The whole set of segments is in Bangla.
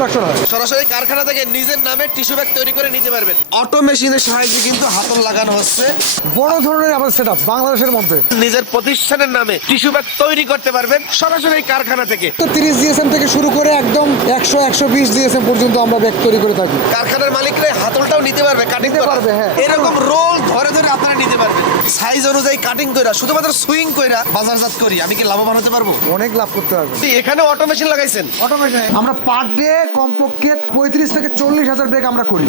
প্রোডাকশন হয় সরাসরি কারখানা থেকে নিজের নামে টিস্যু ব্যাগ তৈরি করে নিতে পারবেন। অটো মেশিনের সাহায্যে কিন্তু হাতল লাগানো হচ্ছে। বড় ধরনের আমাদের সেট বাংলাদেশের মধ্যে। নিজের প্রতিষ্ঠানের নামে টিস্যু ব্যাগ তৈরি করতে পারবেন সরাসরি কারখানা থেকে। তো তিরিশ জিএসএম থেকে শুরু করে একদম একশো একশো বিশ জিএসএম পর্যন্ত আমরা ব্যাগ তৈরি করে থাকি। কারখানার মালিকরা হাতলটাও নিতে পারবে কাটিং পারবে, হ্যাঁ। এরকম রোল ধরে ধরে আপনারা নিতে পারবেন। সাইজ অনুযায়ী কাটিং কইরা শুধুমাত্র সুইং কইরা বাজারজাত করি আমি কি লাভবান হতে পারব? অনেক লাভ করতে পারবে এখানে অটো মেশিন লাগাইছেন? অটোমেশন আমরা পার ডে কমপক্ষে পঁয়ত্রিশ থেকে চল্লিশ হাজার ব্যাগ আমরা করি।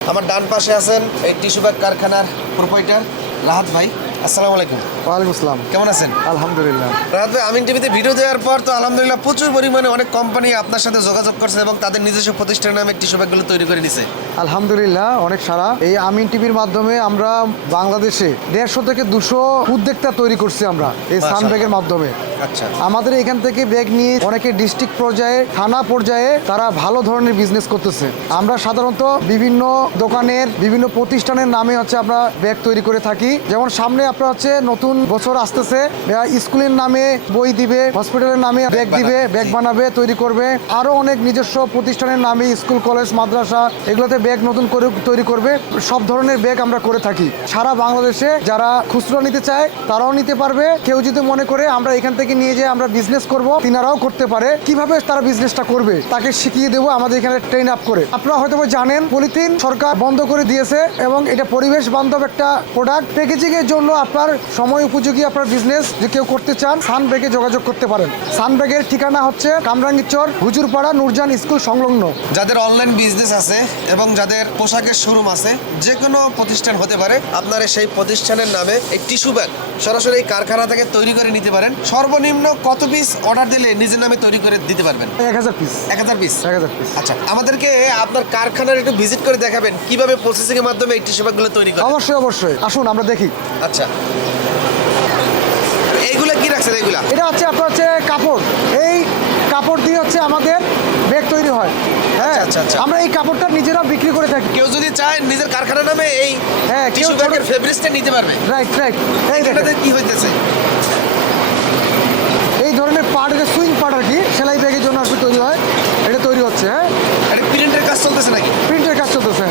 আমার ডান পাশে আছেন এই টিস্যু ব্যাগ কারখানার প্রোপাইটার রাহাত ভাই। আসসালামু আলাইকুম। ওয়ালাইকুম আসসালাম। কেমন আছেন? আলহামদুলিল্লাহ। রাহাত ভাই আমিন টিভিতে ভিডিও দেওয়ার পর তো আলহামদুলিল্লাহ প্রচুর পরিমাণে অনেক কোম্পানি আপনার সাথে যোগাযোগ করছে এবং তাদের নিজস্ব প্রতিষ্ঠানের নামে টিস্যু ব্যাগগুলো তৈরি করে নিছে আলহামদুলিল্লাহ অনেক সারা। এই আমিন টিভির মাধ্যমে আমরা বাংলাদেশে দেড়শো থেকে দুশো উদ্যোক্তা তৈরি করছি আমরা এই সান ব্যাগের মাধ্যমে। আচ্ছা। আমাদের এখান থেকে ব্যাগ নিয়ে অনেকে ডিস্ট্রিক্ট পর্যায়ে থানা পর্যায়ে তারা ভালো ধরনের বিজনেস করতেছে। আমরা সাধারণত বিভিন্ন দোকানের বিভিন্ন প্রতিষ্ঠানের নামে হচ্ছে আমরা ব্যাগ তৈরি করে থাকি। যেমন সামনে আপনার হচ্ছে নতুন বছর আসতেছে। স্কুলের নামে বই দিবে হসপিটালের নামে ব্যাগ দিবে ব্যাগ বানাবে তৈরি করবে। আরও অনেক নিজস্ব প্রতিষ্ঠানের নামে স্কুল কলেজ মাদ্রাসা এগুলোতে ব্যাগ নতুন করে তৈরি করবে। সব ধরনের ব্যাগ আমরা করে থাকি। সারা বাংলাদেশে যারা খুচরো নিতে চায় তারাও নিতে পারবে। কেউ যদি মনে করে আমরা এখান থেকে নিয়ে যে আমরা বিজনেস করব তিনারাও করতে পারে। কীভাবে তারা বিজনেসটা করবে তাকে শিখিয়ে দেবো আমাদের এখানে ট্রেন আপ করে। আপনারা হয়তো জানেন পলিথিন সরকার বন্ধ করে দিয়েছে এবং এটা পরিবেশ বান্ধব একটা প্রোডাক্ট প্যাকেজিং এর জন্য আপনার সময় উপযোগী আপনার বিজনেস যে কেউ করতে চান সান ব্যাগে যোগাযোগ করতে পারেন। সান ব্যাগের ঠিকানা হচ্ছে কামরাঙ্গীরচর হুজুরপাড়া নূরজান স্কুল সংলগ্ন। যাদের অনলাইন বিজনেস আছে এবং যাদের পোশাকের শোরুম আছে যে কোনো প্রতিষ্ঠান হতে পারে আপনারা সেই প্রতিষ্ঠানের নামে এই টিস্যু ব্যাগ সরাসরি এই কারখানা থেকে তৈরি করে নিতে পারেন। সর্বনিম্ন কত পিস অর্ডার দিলে নিজের নামে তৈরি করে দিতে পারবেন? এক হাজার পিস এক হাজার পিস এক হাজার পিস আচ্ছা আমাদেরকে আপনার কারখানার একটু ভিজিট করে দেখাবেন কীভাবে প্রসেসিং এর মাধ্যমে এই টিস্যু ব্যাগগুলো তৈরি করে অবশ্যই অবশ্যই। আসুন আমরা দেখি। আচ্ছা এইগুলা কি রাখছেন এইগুলা? এটা হচ্ছে আপনার হচ্ছে কাপড়। এই কাপড় দিয়ে হচ্ছে আমাদের ব্যাগ তৈরি হয়। হ্যাঁ? আচ্ছা, আচ্ছা, আচ্ছা। আমরা এই কাপড়টা নিজেরা বিক্রি করে থাকি। কেউ যদি চায় নিজের কারখানার নামে এই হ্যাঁ, টিস্যু ব্যাগের ফেব্রিক্সটা নিতে পারবে। রাইট রাইট এই এটাতে কি হইতেছে? এই ধরনের পার্ট সুইং পার্ট আর কি সেলাই ব্যাগের জন্য কি তৈরি হয়। এটা তৈরি হচ্ছে হ্যাঁ? এটা প্রিন্টের কাজ চলতেছে নাকি? প্রিন্টের কাজ চলতেছে।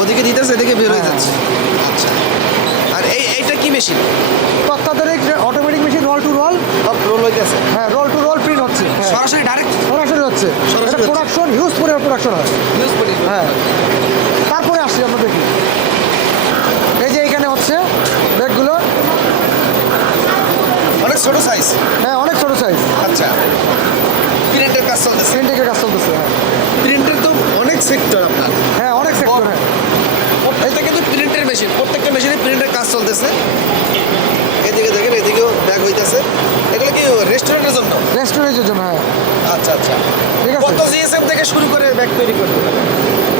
ওদিকে দিতেছে এদিকে বের হয়ে হ্যাঁ। যাচ্ছে আচ্ছা আর এই এইটা কি মেশিন অত্যাধুনিক automatic machine roll to roll roll হইতেছে। হ্যাঁ রোল টু রোল প্রিন্ট হচ্ছে। সরাসরি ডাইরেক্ট সরাসরি হচ্ছে। সরাসরি প্রোডাকশন হিউজ পরিমাণ প্রোডাকশন হয়। ইউজ করি হ্যাঁ। তারপরে আসছি আমরা দেখি। এই যে এখানে হচ্ছে ব্যাগগুলো। অনেক ছোট সাইজ হ্যাঁ অনেক ছোট সাইজ আচ্ছা। প্রিন্টের কাজ চলতেছে। প্রিন্টিংয়ের কাজ চলতেছে হ্যাঁ প্রিন্টের তো অনেক সেক্টর আপনার হ্যাঁ অনেক সেক্টর হ্যাঁ এটা কিন্তু প্রিন্টের মেশিন প্রত্যেকটা মেশিনে প্রিন্টের কাজ চলতেছে এদিকে দেখেন এদিকেও ব্যাগ হইতেছে। এগুলো কি রেস্টুরেন্টের জন্য? রেস্টুরেন্টের জন্য হ্যাঁ। আচ্ছা আচ্ছা। ঠিক আছে। কত জিএসএম থেকে শুরু করে ব্যাগ তৈরি করতে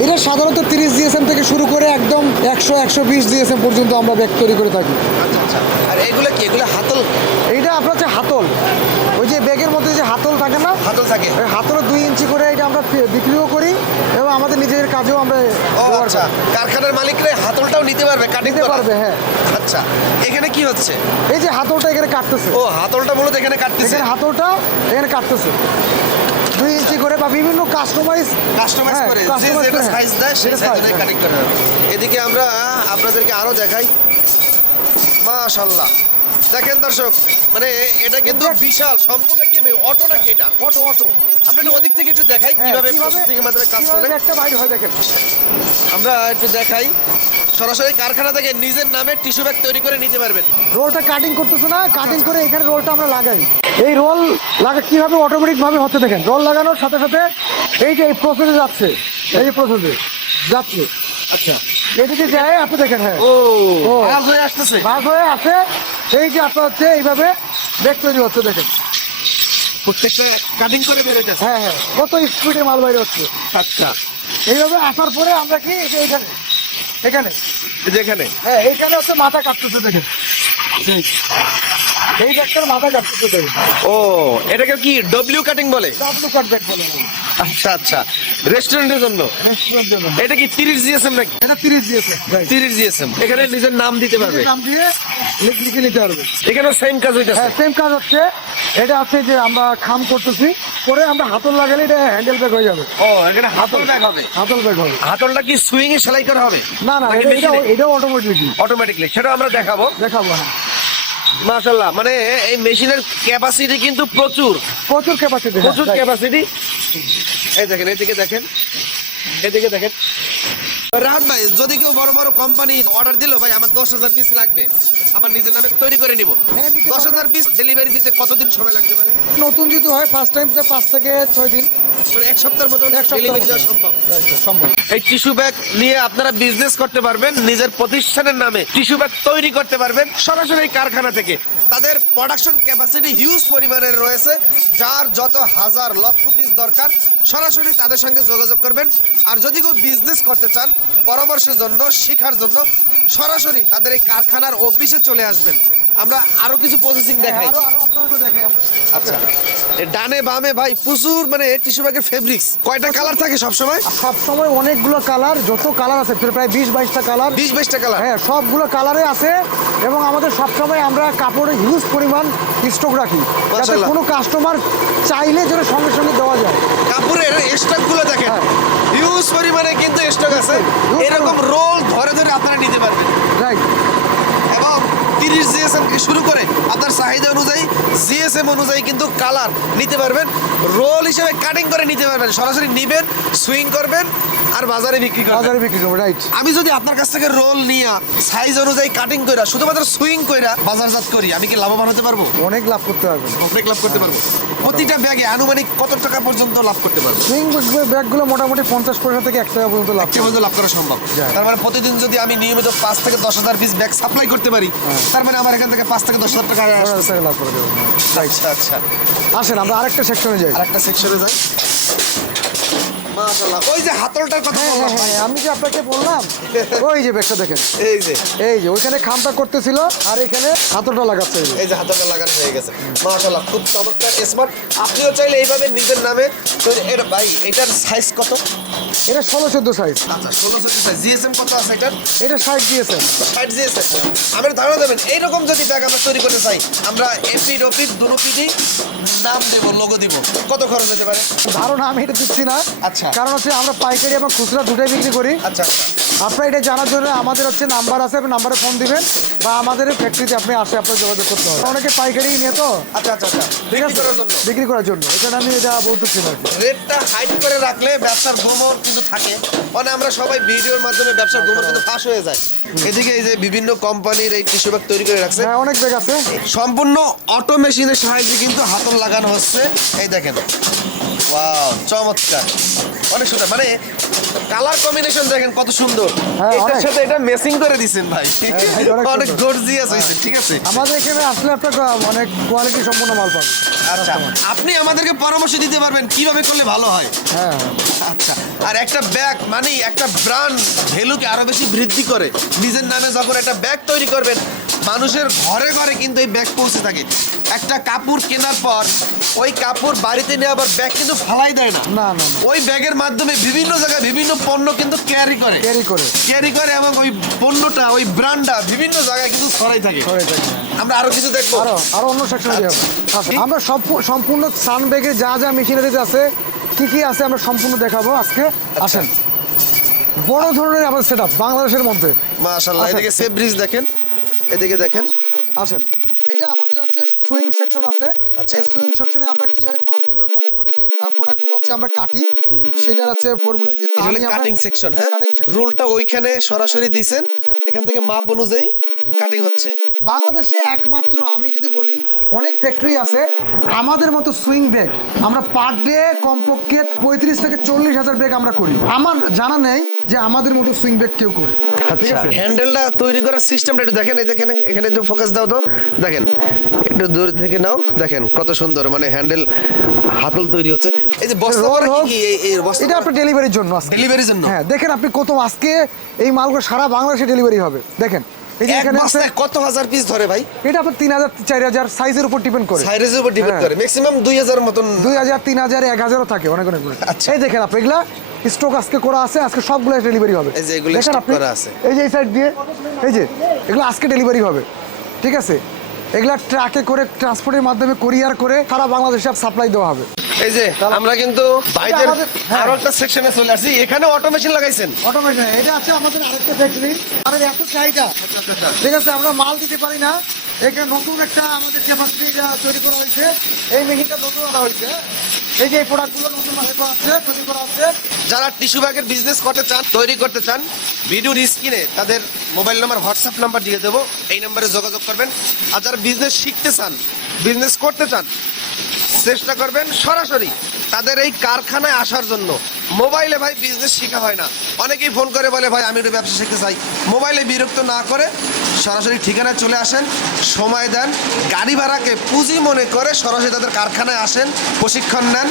এটা সাধারণত তিরিশ জিএসএম থেকে শুরু করে একদম একশো একশো বিশ জিএসএম পর্যন্ত আমরা ব্যাগ তৈরি করে থাকি। আচ্ছা আচ্ছা। আর এগুলো কি? এগুলো হাতল? এইটা আপনার হচ্ছে হাতল। ওই যে ব্যাগের মধ্যে যে হাতল থাকে না হাতল থাকে। ওই হাতলে দুই ইঞ্চি করে এটা আমরা বিক্রিও করি এবং আমাদের নিজেদের কাজেও আমরা ও আচ্ছা কারখানার মালিকরা হাতলটাও নিতে পারবে কাটিং নিতে পারবে হ্যাঁ। আচ্ছা এখানে কি হচ্ছে? এই যে হাতলটা এখানে কাটতেছে। ও হাতলটা মূলত এখানে কাটতেছে। এখানে হাতলটা এখানে কাটতেছে। দুই ইঞ্চি করে বা বিভিন্ন কাস্টমাইজ কাস্টমাইজ হ্যাঁ, করে যে যেটা সাইজ দেয় সেটা সাইজ size, অনুযায়ী হ্যাঁ। কাটিং এদিকে আমরা আপনাদেরকে আরও দেখাই। মাশাআল্লাহ। দেখেন দর্শক মানে এটা কিন্তু বিশাল সম্পূর্ণ কি অটো নাকি এটা? Auto auto. আমরা ওদিক থেকে একটু দেখাই হ্যাঁ, কীভাবে প্রসেসিং এর মাধ্যমে কাজ করে। একটা বাইর হয় দেখেন। আমরা একটু দেখাই। সরাসরি কারখানা থেকে নিজের নামে টিস্যু ব্যাগ তৈরি করে নিতে পারবেন। রোলটা কাটিং করতেছে না? কাটিং করে এখানে রোলটা আমরা লাগাই। এই রোল লাগা কীভাবে অটোমেটিক ভাবে হচ্ছে দেখেন? রোল লাগানোর সাথে সাথে এই যে এই প্রসেসে যাচ্ছে। এই প্রসেসে যাচ্ছে। আচ্ছা। এদিকে যায় আপনি দেখেন হ্যাঁ। ও। কাজ হয়ে আসতেছে। ভাগ হয়ে আসে। এই যে আপনার হচ্ছে এইভাবে ব্যাগ তৈরি হচ্ছে দেখেন। প্রত্যেকটা কাটিং করে বের হ্যাঁ হ্যাঁ। কত স্পিডে মাল বাইরে হচ্ছে। আচ্ছা। এইভাবে আসার পরে আমরা কি এখানে এখানে? যেখানে হ্যাঁ এইখানে হচ্ছে মাথা কাটতেছে দেখেন। এই মাথা দেখেন। ও এটাকে কি ডব্লিউ কাটিং বলে? ডাব্লু কাট বলে। আচ্ছা আচ্ছা। রেস্টুরেন্টের জন্য? এটা কি তিরিশ জিএসএম নাকি? এটা তিরিশ দিয়েছে তিরিশ জিএসএম এখানে নিজের নাম দিতে পারবে। নাম দিয়ে লিখে নিতে পারবে। এখানেও সেম কাজ হইতেছে। হ্যাঁ সেম কাজ হচ্ছে। এটা আছে যে আমরা খাম করতেছি করে আমরা হাতল লাগালে এটা হ্যান্ডেল ব্যাগ হয়ে যাবে। ও এখানে হাতল ব্যাগ হবে। হাতল ব্যাগ হবে। হাতলটা কি সুইং এ সেলাই করা হবে? না না এটা- এটা এটাও অটোমেটিকলি অটোমেটিকলি সেটা আমরা দেখাবো। দেখাবো হ্যাঁ। মাশাল্লাহ মানে এই মেশিনের ক্যাপাসিটি কিন্তু প্রচুর। প্রচুর ক্যাপাসিটি প্রচুর ক্যাপাসিটি এই দেখেন এদিকে দেখেন এদিকে দেখেন। রাহাত ভাই যদি কেউ বড় বড় কোম্পানি অর্ডার দিল ভাই আমার দশ হাজার পিস লাগবে। আমার নিজের নামে তৈরি করে নিব। হ্যাঁ, দশ হাজার পিস ডেলিভারি দিতে কতদিন সময় লাগতে পারে? নতুন যদি হয় ফার্স্ট টাইম পাঁচ থেকে ছয় দিন। এক সপ্তাহের মতো এক সপ্তাহ ডেলিভারি দেওয়া সম্ভব। সম্ভব। এই টিস্যু ব্যাগ নিয়ে আপনারা বিজনেস করতে পারবেন নিজের প্রতিষ্ঠানের নামে টিস্যু ব্যাগ তৈরি করতে পারবেন সরাসরি এই কারখানা থেকে। তাদের প্রোডাকশন ক্যাপাসিটি হিউজ পরিমাণের রয়েছে যার যত হাজার লক্ষ পিস দরকার সরাসরি তাদের সঙ্গে যোগাযোগ করবেন। আর যদি কেউ বিজনেস করতে চান পরামর্শের জন্য শেখার জন্য সরাসরি তাদের এই কারখানার অফিসে চলে আসবেন। আমরা আরও কিছু প্রসেসিং দেখাই। আচ্ছা। ডানে বামে ভাই প্রচুর মানে টিস্যু ব্যাগের ফেব্রিক্স কয়টা কালার থাকে সবসময়? সব সময় অনেকগুলো কালার যত কালার আছে প্রায় বিশ বাইশটা কালার বিশ বাইশটা কালার হ্যাঁ সবগুলো কালারে আছে এবং আমাদের সবসময় আমরা কাপড়ে হিউজ পরিমাণ স্টক রাখি। যাতে কোনো কাস্টমার চাইলে যেন সঙ্গে সঙ্গে দেওয়া যায়। কাপড়ের স্টকগুলো দেখেন। হ্যাঁ। হিউজ পরিমাণে কিন্তু স্টক আছে। এরকম রোল ধরে ধরে আপনারা নিতে পারবেন। রাইট তিরিশ জিএসএম থেকে শুরু করে আপনার চাহিদা অনুযায়ী জিএসএম অনুযায়ী কিন্তু কালার নিতে পারবেন। রোল হিসেবে কাটিং করে নিতে পারবেন। সরাসরি নিবেন সুইং করবেন আর বাজারে বিক্রি করবেন। বাজারে বিক্রি করব রাইট আমি যদি আপনার কাছ থেকে রোল নিয়ে সাইজ অনুযায়ী কাটিং কইরা শুধুমাত্র সুইং কইরা বাজারজাত করি আমি কি লাভবান হতে পারব? অনেক লাভ করতে পারবেন। অনেক লাভ করতে পারব। প্রতিটা ব্যাগে আনুমানিক কত টাকা পর্যন্ত লাভ করতে পারব? সুইং ব্যাগগুলো মোটামুটি পঞ্চাশ পয়সা থেকে এক টাকা পর্যন্ত লাভ পর্যন্ত লাভ করা সম্ভব। তার মানে প্রতিদিন যদি আমি নিয়মিত পাঁচ থেকে দশ হাজার পিস ব্যাগ সাপ্লাই করতে পারি তার মানে আমার এখান থেকে পাঁচ থেকে দশ হাজার টাকা পনেরো হাজার টাকা লাভ করে দেবো। আচ্ছা আচ্ছা। আসেন আমরা আরেকটা সেকশনে যাই। আরেকটা সেকশনে যাই। মাশাআল্লাহ। ওই যে হাতলটার কথা হ্যাঁ বললাম হ্যাঁ ভাই। আমি যে আপনাকে বললাম ওই যে ব্যাগটা দেখেন। এই যে। এই যে ওইখানে খামটা করতেছিল আর এখানে হাতলটা লাগাচ্ছে। এই যে। হাতলটা লাগানো হয়ে গেছে। মাশাআল্লাহ খুব চমৎকার স্মার্ট আপনিও চাইলে এইভাবে নিজের নামে এটা ভাই এটার সাইজ কত? এটা ষোলো চোদ্দ সাইজ আচ্ছা ষোলোশো সাইজ জিএসএম কত আছে এটার? এটা ষাট দিয়েছেন ষাট জিএসএম আমার ধারণা দেবেন এইরকম যদি ব্যাগ আমরা তৈরি করতে চাই আমরা এপিড ওপিড দুটো পিডি নাম দেবো লোগো দিব। কত খরচ হতে পারে? ধারণা আমি এটা দিচ্ছি না। আচ্ছা। কারণ হচ্ছে আমরা পাইকারি এবং খুচরা দুটাই বিক্রি করি। আচ্ছা আপনার আপনারা এটা জানার জন্য আমাদের হচ্ছে নাম্বার আছে নাম্বারে ফোন দিবেন। বা আমাদের ফ্যাক্টরিতে আপনি আসে আপনার যোগাযোগ করতে হবে। অনেকে পাইকারি নিয়ে তো? আচ্ছা আচ্ছা আচ্ছা। ঠিক আছে? বিক্রি করার জন্য। এটা আমি এটা বলতেছি না কি। রেটটা হাইট করে রাখলে ব্যবসার ভ্রমণ কিন্তু থাকে। মানে আমরা সবাই ভিডিওর মাধ্যমে ব্যবসার ভ্রমণ কিন্তু ফাঁস হয়ে যায়। এদিকে এই যে বিভিন্ন কোম্পানির এই টিস্যু ব্যাগ তৈরি করে রাখছে। হ্যাঁ অনেক ব্যাগ আছে। সম্পূর্ণ অটো মেশিনের সাহায্যে কিন্তু হাতল লাগানো হচ্ছে। এই দেখেন। ওয়াও চমৎকার। অনেক সুন্দর। মানে কালার কম্বিনেশন দেখেন কত সুন্দর। হ্যাঁ, এটার সাথে এটা মেসিং করে দিছেন ভাই। ভাই, অনেক। গর্জিয়াস হয়েছে ঠিক আছে। আমাদের এখানে আসলে আপনার অনেক কোয়ালিটি সম্পূর্ণ মাল পাবেন। আচ্ছা আপনি আমাদেরকে পরামর্শ দিতে পারবেন কীভাবে করলে ভালো হয়? হ্যাঁ আচ্ছা আর একটা ব্যাগ মানে একটা ব্র্যান্ড ভ্যালুকে আরও বেশি বৃদ্ধি করে নিজের নামে যখন একটা ব্যাগ তৈরি করবেন মানুষের ঘরে ঘরে কিন্তু এই ব্যাগ পৌঁছে থাকে। একটা কাপড় কেনার পর ওই কাপড় বাড়িতে নিয়ে আবার ব্যাগ কিন্তু ফালাই দেয় না। না না ওই ব্যাগের মাধ্যমে বিভিন্ন জায়গায় বিভিন্ন পণ্য কিন্তু ক্যারি করে। ক্যারি করে। ক্যারি করে এবং ওই পণ্যটা ওই ব্র্যান্ডটা বিভিন্ন জায়গায় কিন্তু ছড়াই থাকে। আমরা আরও কিছু দেখব। আরও আরও অন্য সেকশনে যাব আচ্ছা, আমরা সম্পূ- সম্পূর্ণ সান ব্যাগে যা যা মেশিনারিজ আছে কি কি আছে আমরা সম্পূর্ণ দেখাবো আজকে। আসেন। বড় ধরনের আমাদের সেট বাংলাদেশের মধ্যে। মাশাআল্লাহ আচ্ছা। এদিকে সেফ ব্রিজ দেখেন। এদিকে দেখেন। আসেন। এটা আমাদের আছে সুইং সেকশন আছে। আচ্ছা। এই সুইং সেকশনে আমরা কীভাবে মালগুলো মানে প্রোডাক্টগুলো হচ্ছে আমরা কাটি সেটার আছে ফর্মুলা যে কাটিং সেকশন হ্যাঁ? রোলটা ওইখানে সরাসরি দিছেন। হ্যাঁ। এখান থেকে মাপ অনুযায়ী কাটিং হচ্ছে। বাংলাদেশে একমাত্র আমি যদি বলি অনেক ফ্যাক্টরি আছে আমাদের মতো সুইং ব্যাগ আমরা পার ডে কমপক্ষে পঁয়ত্রিশ থেকে চল্লিশ হাজার ব্যাগ আমরা করি। আমার জানা নেই যে আমাদের মতো সুইং ব্যাগ কেউ করে। হ্যান্ডেলটা তৈরি করার সিস্টেমটা একটু দেখেন এই দেখেন এখানে একটু ফোকাস দাও তো দেখেন একটু দূর থেকে নাও দেখেন কত সুন্দর মানে হ্যান্ডেল হাতল তৈরি হচ্ছে। এই যে বস্তা কি এই- বস্তা? এটা আপনার ডেলিভারির জন্য ডেলিভারির জন্য। হ্যাঁ দেখেন আপনি কত আজকে এই মালগুলো সারা বাংলাদেশে ডেলিভারি হবে। দেখেন এক বস্তায় কত হাজার পিস ধরে ভাই? এটা আপনার তিন হাজার চার হাজার সাইজের উপর ডিপেন্ড করে। সাইজের উপর ডিপেন্ড হ্যাঁ। করে। ম্যাক্সিমাম দুই হাজার মতন দুই হাজার তিন হাজার এক হাজারও থাকে অনেক অনেক আচ্ছা। এই দেখেন আপনি এগুলা স্টক আজকে করা আছে আজকে সবগুলো ডেলিভারি হবে। এই যে এগুলো করা আছে। এই যে এই সাইড দিয়ে এই যে এগুলো আজকে ডেলিভারি হবে। ঠিক আছে? এগুলা ট্রাকে করে ট্রান্সপোর্টের মাধ্যমে কুরিয়ার করে সারা বাংলাদেশে সাপ্লাই দেওয়া হবে। এই যে আমরা কিন্তু ভাইদের হ্যাঁ। আরও একটা সেকশনে চলে আসছি। এখানে অটোমেশন লাগাইছেন। অটোমেশন এটা আছে আমাদের আরেকটা ফ্যাক্টরি আমাদের এত চাহিদা। ঠিক আছে আমরা মাল দিতে পারি না। এখানে নতুন একটা আমাদের ক্যাপাসিটিটা তৈরি করা হয়েছে এই মেশিনটা নতুন করা হয়েছে। এই যে প্রোডাক্টগুলো নতুন ভাবে করা হচ্ছে তৈরি করা হচ্ছে। যারা টিস্যু ব্যাগের বিজনেস করতে চান তৈরি করতে চান ভিডিওর স্ক্রিনে তাদের মোবাইল নাম্বার হোয়াটসঅ্যাপ নাম্বার দিয়ে দেবো। এই নাম্বারে যোগাযোগ করবেন। আর যারা বিজনেস শিখতে চান বিজনেস করতে চান চেষ্টা করবেন সরাসরি তাদের এই কারখানায় আসার জন্য। মোবাইলে ভাই বিজনেস শেখা হয় না। অনেকেই ফোন করে বলে, ভাই, আমি একটু ব্যবসা শিখতে চাই। মোবাইলে বিরক্ত না করে সরাসরি ঠিকানায় চলে আসেন সময় দেন গাড়ি ভাড়াকে পুঁজি মনে করে সরাসরি তাদের কারখানায় আসেন প্রশিক্ষণ নেন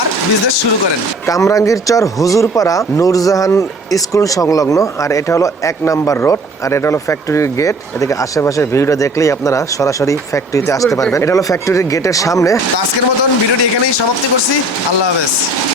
আর বিজনেস শুরু করেন। কামরাঙ্গীর চর হুজুরপাড়া নূরজাহান স্কুল সংলগ্ন আর এটা হলো এক নাম্বার রোড আর এটা হলো ফ্যাক্টরির গেট। এদিকে আশেপাশের ভিডিওটা দেখলেই আপনারা সরাসরি ফ্যাক্টরিতে আসতে পারবেন। এটা হলো ফ্যাক্টরির গেটের সামনে। আজকের মতন ভিডিওটি এখানেই সমাপ্তি করছি। আল্লাহ হাফেজ।